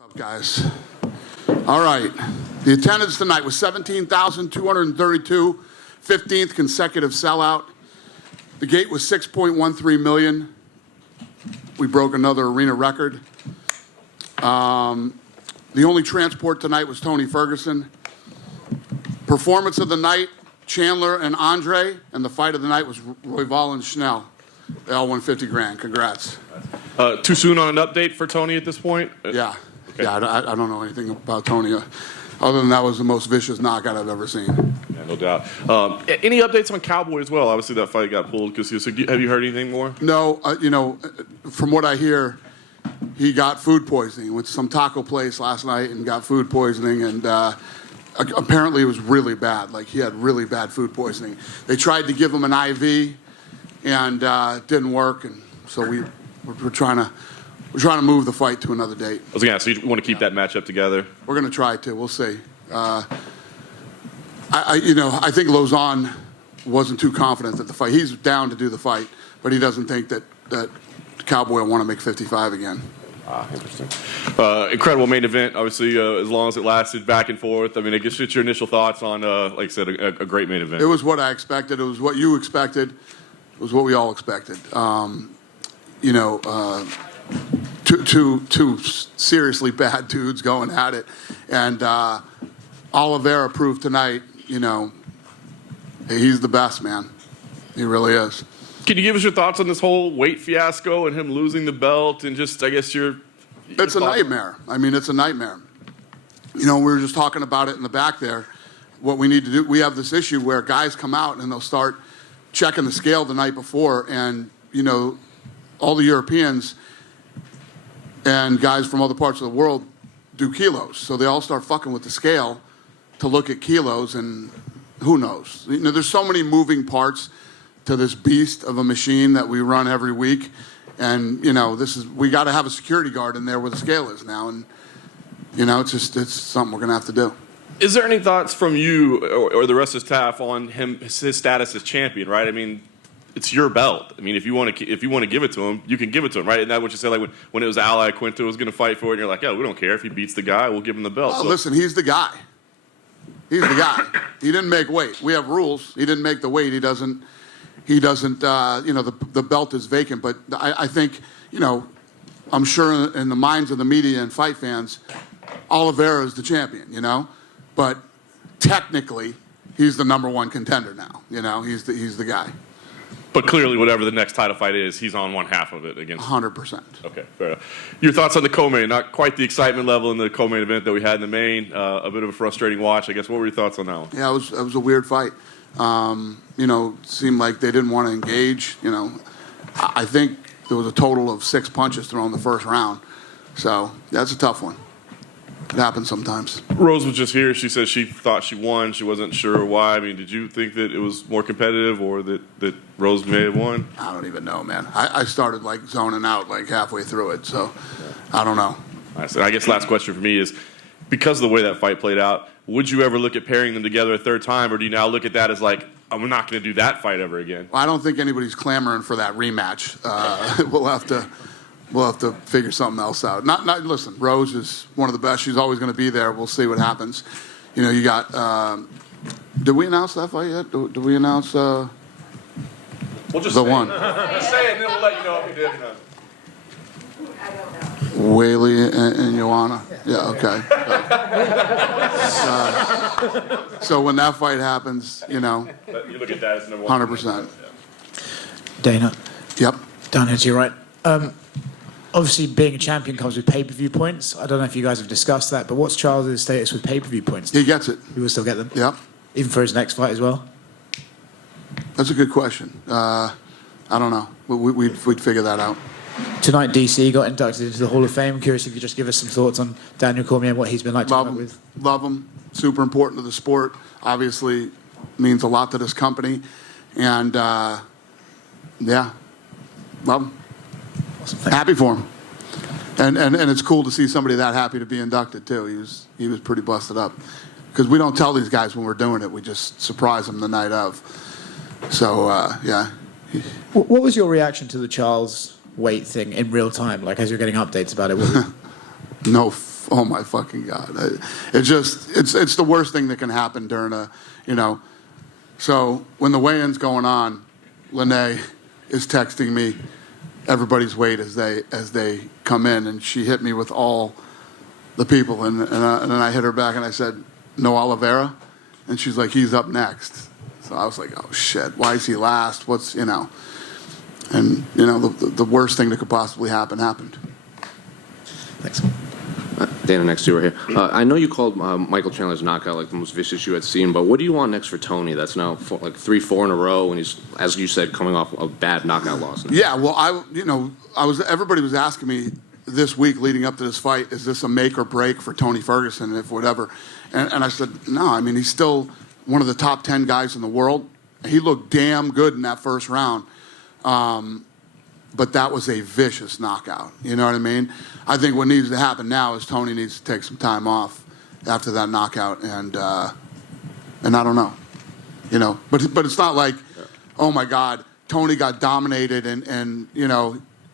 What's up, guys? All right. The attendance tonight was 17,232, 15th consecutive sellout. The gate was 6.13 million. We broke another arena record. The only transport tonight was Tony Ferguson. Performance of the night, Chandler and Andre, and the fight of the night was Royval and Schnell. They all won 50 grand. Congrats. Too soon on an update for Tony at this point? Yeah. Okay. Yeah, I don't know anything about Tony. Other than that was the most vicious knockout I've ever seen. Yeah, no doubt. Any updates on Cowboy as well? Obviously, that fight got pulled. So have you heard anything more? No, from what I hear, he got food poisoning. Went to some taco place last night and got food poisoning, and apparently it was really bad. Like, he had really bad food poisoning. They tried to give him an IV, and it didn't work, and so we're trying to move the fight to another date. I was going to ask, so you want to keep that matchup together? We're going to try to. We'll see. I think Lozon wasn't too confident that the fight. He's down to do the fight, but he doesn't think that Cowboy will want to make 55 again. Interesting. Incredible main event, obviously, as long as it lasted, back and forth. I mean, I guess just your initial thoughts on, like I said, a great main event. It was what I expected. It was what you expected. It was what we all expected. Two seriously bad dudes going at it. And Oliveira proved tonight, he's the best, man. He really is. Can you give us your thoughts on this whole weight fiasco and him losing the belt and just, I guess, It's a nightmare. I mean, it's a nightmare. We were just talking about it in the back there. What we need to do, we have this issue where guys come out and they'll start checking the scale the night before, and, all the Europeans and guys from other parts of the world do kilos. So they all start fucking with the scale to look at kilos, and who knows? There's so many moving parts to this beast of a machine that we run every week. And, we got to have a security guard in there where the scale is now. And, it's something we're going to have to do. Is there any thoughts from you or the rest of the staff on his status as champion, right? I mean, it's your belt. I mean, if you want to give it to him, you can give it to him, right? And that's what you said, like when it was Ally Quinto was going to fight for it, and you're like, yeah, we don't care if he beats the guy, we'll give him the belt. Well, listen, he's the guy. He's the guy. He didn't make weight. We have rules. He didn't make the weight. He doesn't. The belt is vacant. But I think, I'm sure in the minds of the media and fight fans, Oliveira is the champion. But technically, he's the number one contender now. He's the guy. But clearly, whatever the next title fight is, he's on one half of it against. 100%. Okay, fair enough. Your thoughts on the co-main? Not quite the excitement level in the co-main event that we had in the main. A bit of a frustrating watch, I guess. What were your thoughts on that one? Yeah, it was a weird fight. Seemed like they didn't want to engage. I think there was a total of 6 punches thrown in the first round. So that's a tough one. It happens sometimes. Rose was just here. She said she thought she won. She wasn't sure why. I mean, did you think that it was more competitive or that Rose may have won? I don't even know, man. I started zoning out halfway through it, so I don't know. I guess last question for me is, because of the way that fight played out, would you ever look at pairing them together a third time, or do you now look at that as I'm not going to do that fight ever again? Well, I don't think anybody's clamoring for that rematch. We'll have to figure something else out. Listen, Rose is one of the best. She's always going to be there. We'll see what happens. You got. Did we announce that fight yet? Did we announce we'll just the one? Just say it, and then we'll let you know if we did or not. I don't know. Whaley and Joanna. Yeah. Okay. So when that fight happens, You look at that as number one. 100%. Dana. Yep. Down here to your right. Obviously, being a champion comes with pay-per-view points. I don't know if you guys have discussed that, but what's Charles' status with pay-per-view points? He gets it. He will still get them? Yep. Even for his next fight as well? That's a good question. I don't know. We'd figure that out. Tonight, DC got inducted into the Hall of Fame. I'm curious if you could just give us some thoughts on Daniel Cormier and what he's been like to work with. Love him. Super important to the sport. Obviously, means a lot to this company. And, love him. Awesome. Happy for him. And it's cool to see somebody that happy to be inducted, too. He was pretty busted up. Because we don't tell these guys when we're doing it. We just surprise them the night of. So, yeah. What was your reaction to the Charles weight thing in real time, as you're getting updates about it? No, oh my fucking God. It's the worst thing that can happen during a, So when the weigh-in's going on, Lene is texting me everybody's weight as they come in, and she hit me with all the people, and then I hit her back and I said, no Oliveira? And she's like, he's up next. So I was like, oh shit, why is he last? And the worst thing that could possibly happen happened. Thanks. Dana, next to you right here. I know you called Michael Chandler's knockout like the most vicious you had seen, but what do you want next for Tony? That's now 3-4 in a row, and he's, as you said, coming off a bad knockout loss. Yeah, well, everybody was asking me this week leading up to this fight, is this a make or break for Tony Ferguson, if whatever? And I said, no, I mean, he's still one of the top 10 guys in the world. He looked damn good in that first round. But that was a vicious knockout. You know what I mean? I think what needs to happen now is Tony needs to take some time off after that knockout, and I don't know. But it's not like, oh my God, Tony got dominated and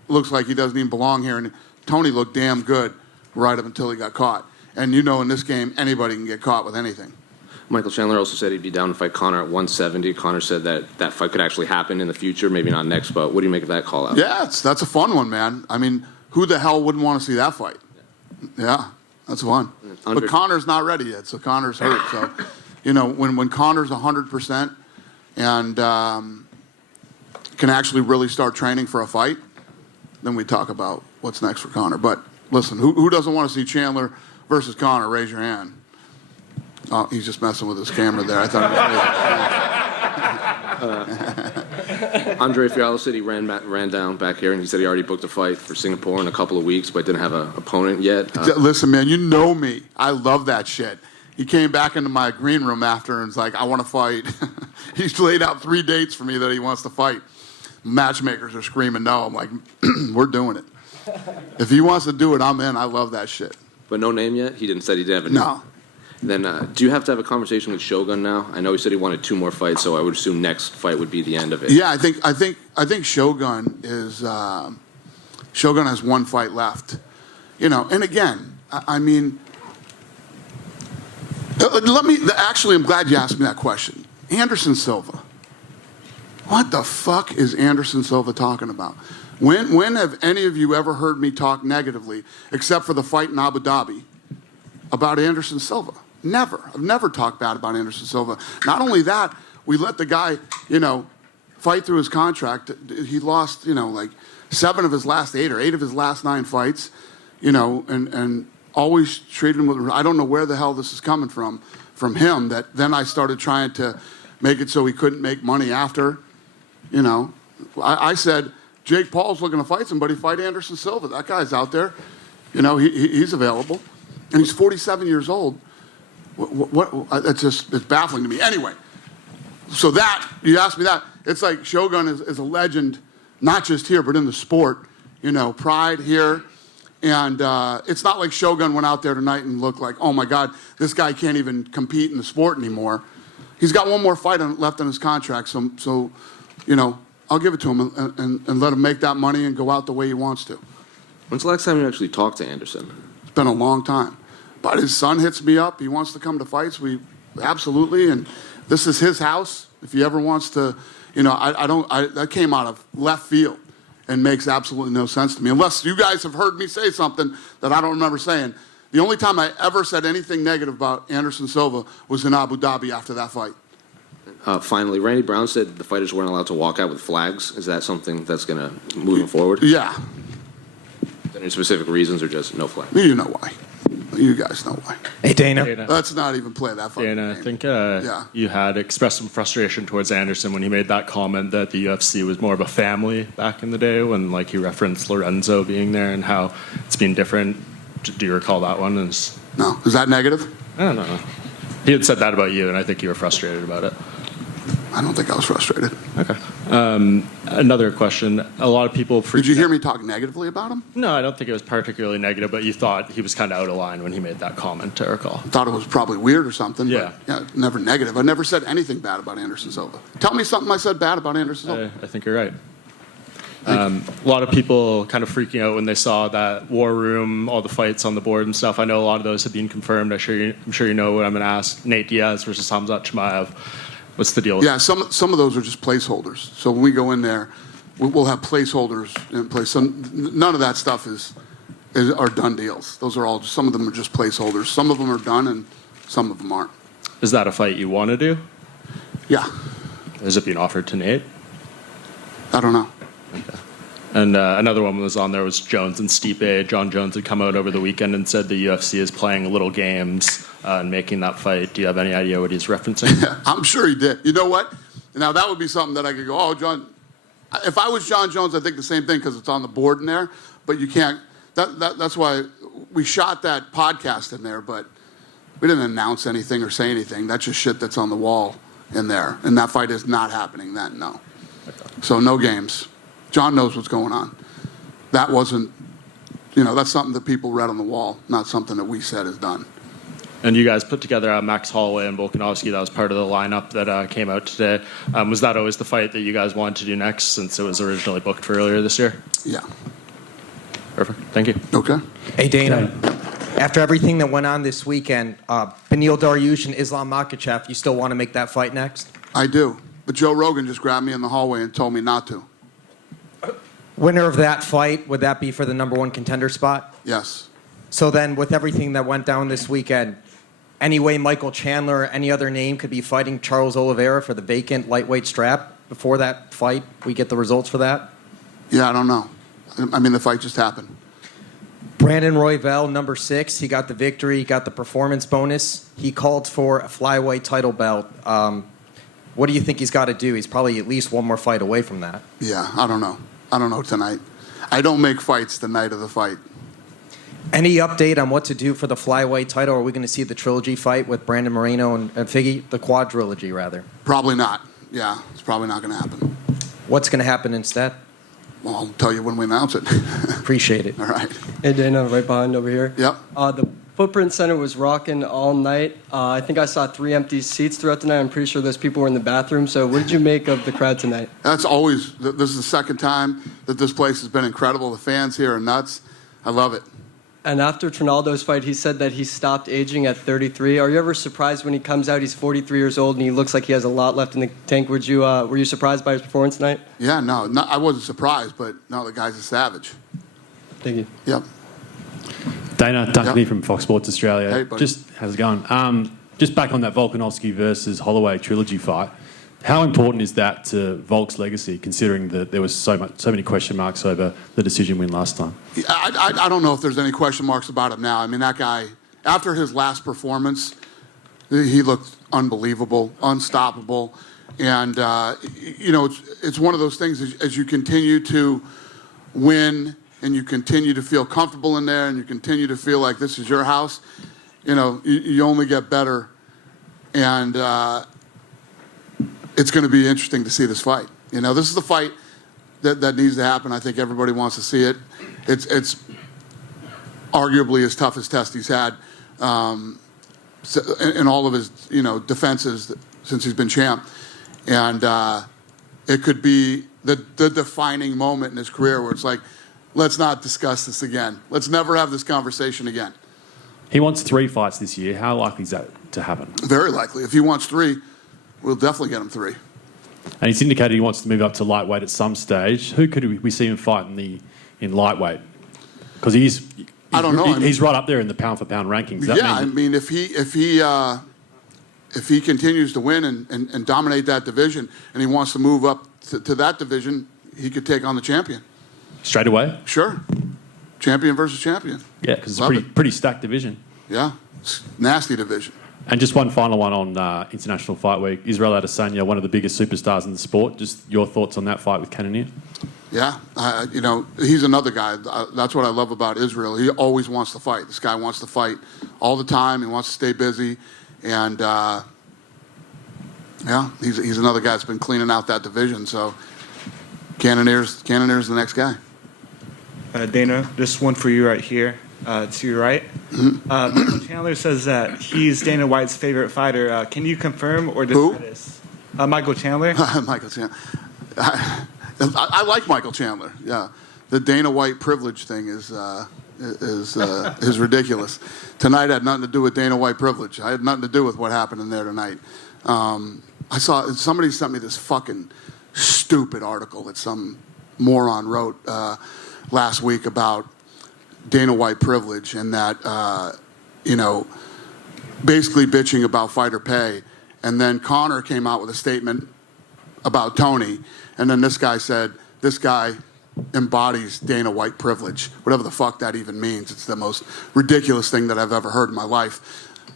looks like he doesn't even belong here. And Tony looked damn good right up until he got caught. And in this game, anybody can get caught with anything. Michael Chandler also said he'd be down to fight Conor at 170. Conor said that fight could actually happen in the future, maybe not next, but what do you make of that call out? Yeah, that's a fun one, man. I mean, who the hell wouldn't want to see that fight? Yeah, that's fun. But Conor's not ready yet, so Conor's hurt. So, when Conor's 100% and can actually really start training for a fight, then we talk about what's next for Conor. But listen, who doesn't want to see Chandler versus Conor? Raise your hand. Oh, he's just messing with his camera there. I thought it was Andre Fiallo said he ran down back here, and he said he already booked a fight for Singapore in a couple of weeks, but didn't have an opponent yet. Listen, man, you know me. I love that shit. He came back into my green room after and was like, I want to fight. He's laid out 3 dates for me that he wants to fight. Matchmakers are screaming no. I'm like, we're doing it. If he wants to do it, I'm in. I love that shit. But no name yet? He didn't say he didn't have a name? No. Then do you have to have a conversation with Shogun now? I know he said he wanted 2 more fights, so I would assume next fight would be the end of it. Yeah, I think Shogun is Shogun has 1 fight left. And again, I mean, I'm glad you asked me that question. Anderson Silva. What the fuck is Anderson Silva talking about? When have any of you ever heard me talk negatively, except for the fight in Abu Dhabi, about Anderson Silva? Never. I've never talked bad about Anderson Silva. Not only that, we let the guy, fight through his contract. He lost, like 7 of his last 8 or 8 of his last 9 fights, and always treated him with, I don't know where the hell this is coming from him, that then I started trying to make it so he couldn't make money after, I said, Jake Paul's looking to fight somebody, fight Anderson Silva. That guy's out there. He's available. And he's 47 years old. It's baffling to me. Anyway, so that, you asked me that, it's like Shogun is a legend, not just here, but in the sport. Pride here. And it's not like Shogun went out there tonight and looked like, oh my God, this guy can't even compete in the sport anymore. He's got 1 more fight left on his contract, so I'll give it to him and let him make that money and go out the way he wants to. When's the last time you actually talked to Anderson? It's been a long time. But his son hits me up. He wants to come to fights. Absolutely. And this is his house. If he ever wants to, that came out of left field and makes absolutely no sense to me. Unless you guys have heard me say something that I don't remember saying. The only time I ever said anything negative about Anderson Silva was in Abu Dhabi after that fight. Finally, Randy Brown said the fighters weren't allowed to walk out with flags. Is that something that's going to move forward? Yeah. Any specific reasons or just no flag? You know why. You guys know why. Hey, Dana. Let's not even play that fucking Dana, game. I think you had expressed some frustration towards Anderson when he made that comment that the UFC was more of a family back in the day when he referenced Lorenzo being there and how it's been different. Do you recall that one? No. Is that negative? I don't know. He had said that about you, and I think you were frustrated about it. I don't think I was frustrated. Okay. Another question. A lot of people... Did you hear me talk negatively about him? No, I don't think it was particularly negative, but you thought he was kind of out of line when he made that comment, I recall. I thought it was probably weird or something. Yeah. But yeah, never negative. I never said anything bad about Anderson Silva. Tell me something I said bad about Anderson Silva. I think you're right. A lot of people kind of freaking out when they saw that war room, all the fights on the board and stuff. I know a lot of those have been confirmed. I'm sure you know what I'm going to ask. Nate Diaz versus Hamza Chimayo. What's the deal? Yeah, some of those are just placeholders. So when we go in there, we'll have placeholders in place. So none of that stuff are done deals. Those are all, some of them are just placeholders. Some of them are done and some of them aren't. Is that a fight you want to do? Yeah. Is it being offered to Nate? I don't know. Okay. And another one was on there was Jones and Stipe. John Jones had come out over the weekend and said the UFC is playing little games and making that fight. Do you have any idea what he's referencing? Yeah, I'm sure he did. You know what? Now, that would be something that I could go, oh, John. If I was John Jones, I'd think the same thing because it's on the board in there. But you can't. That's why we shot that podcast in there, but we didn't announce anything or say anything. That's just shit that's on the wall in there. And that fight is not happening then, no. So no games. John knows what's going on. That wasn't, that's something that people read on the wall, not something that we said is done. And you guys put together Max Holloway and Volkanovsky. That was part of the lineup that came out today. Was that always the fight that you guys wanted to do next since it was originally booked for earlier this year? Yeah. Perfect. Thank you. Okay. Hey, Dana. After everything that went on this weekend, Beneil Dariush and Islam Makhachev, you still want to make that fight next? I do. But Joe Rogan just grabbed me in the hallway and told me not to. Winner of that fight, would that be for the number one contender spot? Yes. So then, with everything that went down this weekend, any way Michael Chandler or any other name could be fighting Charles Oliveira for the vacant lightweight strap before that fight, we get the results for that? Yeah, I don't know. I mean, the fight just happened. Brandon Royval, number 6, he got the victory, he got the performance bonus. He called for a flyweight title belt. What do you think he's got to do? He's probably at least one more fight away from that. Yeah, I don't know. I don't know tonight. I don't make fights the night of the fight. Any update on what to do for the flyweight title? Are we going to see the trilogy fight with Brandon Moreno and Figgy? The quadrilogy, rather. Probably not. Yeah, it's probably not going to happen. What's going to happen instead? Well, I'll tell you when we announce it. Appreciate it. All right. Hey, Dana, right behind over here. Yep. The Footprint Center was rocking all night. I think I saw 3 empty seats throughout the night. I'm pretty sure those people were in the bathroom. So what did you make of the crowd tonight? This is the second time that this place has been incredible. The fans here are nuts. I love it. And after Trinaldo's fight, he said that he stopped aging at 33. Are you ever surprised when he comes out, he's 43 years old, and he looks like he has a lot left in the tank? Were you surprised by his performance tonight? Yeah, no, I wasn't surprised, but no, the guy's a savage. Thank you. Yep. Dana, Duncan here from Fox Sports Australia. Hey, buddy. How's it going? Just back on that Volkanovsky versus Holloway trilogy fight. How important is that to Volk's legacy, considering that there was so many question marks over the decision win last time? I don't know if there's any question marks about him now. I mean, that guy, after his last performance, he looked unbelievable, unstoppable. And, it's one of those things as you continue to win and you continue to feel comfortable in there and you continue to feel like this is your house, you only get better. And it's going to be interesting to see this fight. This is the fight that needs to happen. I think everybody wants to see it. It's arguably his toughest test he's had in all of his defenses since he's been champ. And it could be the defining moment in his career where it's like, let's not discuss this again. Let's never have this conversation again. He wants 3 fights this year. How likely is that to happen? Very likely. If he wants 3, we'll definitely get him 3. And he's indicated he wants to move up to lightweight at some stage. Who could we see him fight in lightweight? Because I don't know. He's right up there in the pound for pound rankings. If he continues to win and dominate that division, and he wants to move up to that division, he could take on the champion. Straight away? Sure. Champion versus champion. Yeah, because it's a pretty stacked division. Yeah, it's a nasty division. And just one final one on International Fight Week. Israel Adesanya, one of the biggest superstars in the sport. Just your thoughts on that fight with Cannonier? Yeah, he's another guy. That's what I love about Israel. He always wants to fight. This guy wants to fight all the time. He wants to stay busy. And, he's another guy that's been cleaning out that division. So Cannonier's the next guy. Dana, this one for you right here. To your right. Michael Chandler says that he's Dana White's favorite fighter. Can you confirm or deny this? Michael Chandler? Michael Chandler. I like Michael Chandler. Yeah, the Dana White privilege thing is ridiculous. Tonight had nothing to do with Dana White privilege. I had nothing to do with what happened in there tonight. I saw somebody sent me this fucking stupid article that some moron wrote last week about Dana White privilege and that basically bitching about fighter pay. And then Conor came out with a statement about Tony, and then this guy said, this guy embodies Dana White privilege, whatever the fuck that even means. It's the most ridiculous thing that I've ever heard in my life.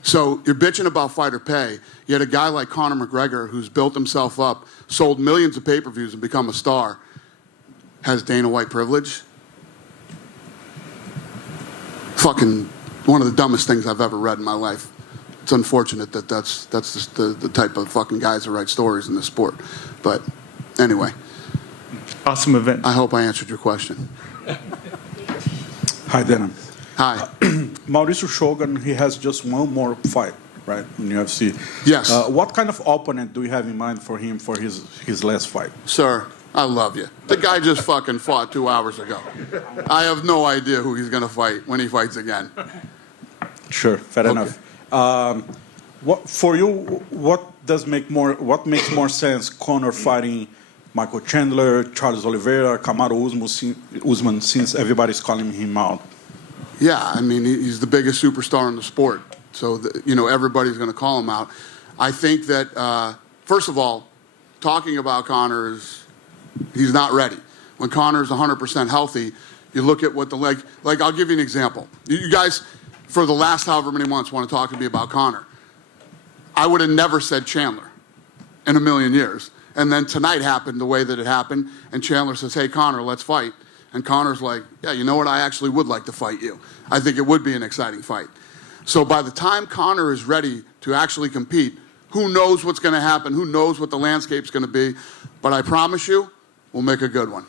So you're bitching about fighter pay, yet a guy like Conor McGregor, who's built himself up, sold millions of pay-per-views and become a star, has Dana White privilege? Fucking one of the dumbest things I've ever read in my life. It's unfortunate that that's just the type of fucking guys that write stories in this sport. But anyway. Awesome event. I hope I answered your question. Hi, Dana. Hi. Mauricio Shogun, he has just one more fight, right, in UFC. Yes. What kind of opponent do you have in mind for him for his last fight? Sir, I love you. The guy just fucking fought 2 hours ago. I have no idea who he's going to fight when he fights again. Sure, fair enough. What for you? What makes more sense? Conor fighting Michael Chandler, Charles Oliveira, Kamaru Usman, since everybody's calling him out. Yeah, I mean, he's the biggest superstar in the sport. So, everybody's going to call him out. I think that, first of all, talking about Conor he's not ready. When Conor's 100% healthy, you look at what the leg, like I'll give you an example. You guys, for the last however many months, want to talk to me about Conor. I would have never said Chandler in a million years. And then tonight happened the way that it happened, and Chandler says, hey, Conor, let's fight. And Conor's like, yeah, you know what? I actually would like to fight you. I think it would be an exciting fight. So by the time Conor is ready to actually compete, who knows what's going to happen? Who knows what the landscape's going to be? But I promise you, we'll make a good one.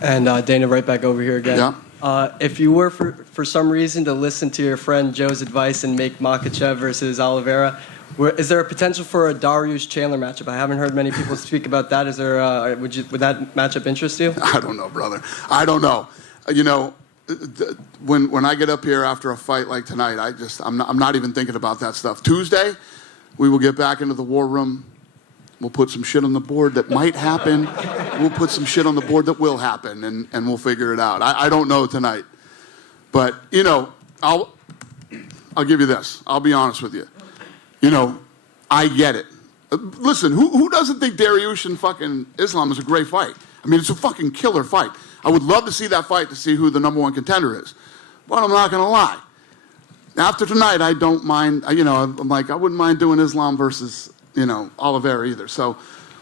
And Dana, right back over here again. Yeah. If you were, for some reason, to listen to your friend Joe's advice and make Makhachev versus Oliveira, is there a potential for a Dariush Chandler matchup? I haven't heard many people speak about that. Is there? Would that matchup interest you? I don't know, brother. I don't know. When I get up here after a fight like tonight, I'm not even thinking about that stuff. Tuesday, we will get back into the war room. We'll put some shit on the board that might happen. We'll put some shit on the board that will happen, and we'll figure it out. I don't know tonight. But, I'll give you this. I'll be honest with you. I get it. Listen, who doesn't think Dariush and fucking Islam is a great fight? I mean, it's a fucking killer fight. I would love to see that fight to see who the number one contender is. But I'm not going to lie. After tonight, I don't mind, I'm like, I wouldn't mind doing Islam versus, Oliveira either. So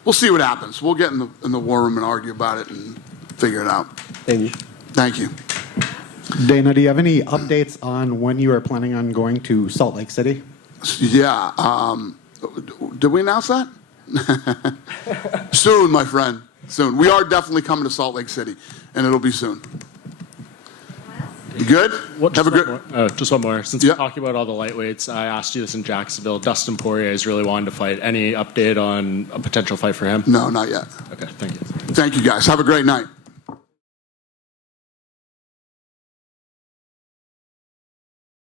we'll see what happens. We'll get in the war room and argue about it and figure it out. Thank you. Thank you. Dana, do you have any updates on when you are planning on going to Salt Lake City? Yeah. Did we announce that? Soon, my friend. Soon. We are definitely coming to Salt Lake City, and it'll be soon. You good? Have a good. Just one more. Since we're talking about all the lightweights, I asked you this in Jacksonville. Dustin Poirier is really wanting to fight. Any update on a potential fight for him? No, not yet. Okay, thank you. Thank you, guys. Have a great night.